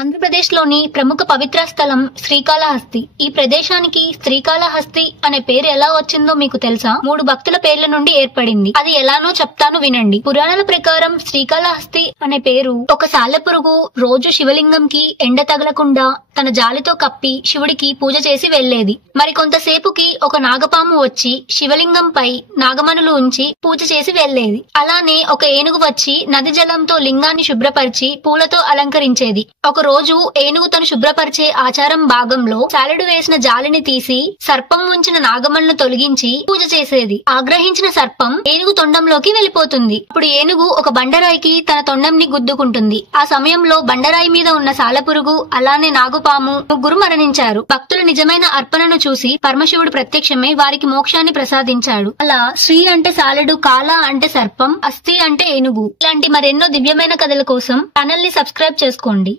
ఆంధ్రప్రదేశ్ లోని ప్రముఖ పవిత్ర స్థలం శ్రీకాళహస్తి. ఈ ప్రదేశానికి శ్రీకాళహస్తి అనే పేరు ఎలా వచ్చిందో మీకు తెలుసా? 3 భక్తుల పేర్ల నుండి ఏర్పడింది. అది ఎలానో చెప్తాను వినండి. పురాణాల ప్రకారం శ్రీకాళహస్తి అనే పేరు ఒక సాలెపురుగు రోజు శివలింగంకి ఎండ తగలకుండా తన జాలితో కప్పి శివుడికి పూజ చేసి వెళ్లేది. మరికొంతసేపుకి ఒక నాగపాము వచ్చి శివలింగంపై నాగమణులు ఉంచి పూజ చేసి వెళ్లేది. అలానే ఒక ఏనుగు వచ్చి నది జలంతో లింగాన్ని శుభ్రపరిచి పూలతో అలంకరించేది. ఒక రోజు ఏనుగు తను శుభ్రపరిచే ఆచారం భాగంలో సాలెడు వేసిన జాలిని తీసి సర్పం ఉంచిన నాగమణులను తొలగించి పూజ చేసేది. ఆగ్రహించిన సర్పం ఏనుగు తొండంలోకి వెళ్లిపోతుంది. అప్పుడు ఏనుగు ఒక బండరాయికి తన తొండంని గుద్దుకుంటుంది. ఆ సమయంలో బండరాయి మీద ఉన్న సాలెపురుగు అలానే నాగుపాము ముగ్గురు మరణించారు. భక్తుల నిజమైన అర్పణను చూసి పరమశివుడు ప్రత్యక్షమై వారికి మోక్షాన్ని ప్రసాదించాడు. అలా శ్రీ అంటే సాలెడు, కాళ అంటే సర్పం, అస్థి అంటే ఏనుగు. ఇలాంటి మరెన్నో దివ్యమైన కథల కోసం ఛానల్ ని సబ్స్క్రైబ్ చేసుకోండి.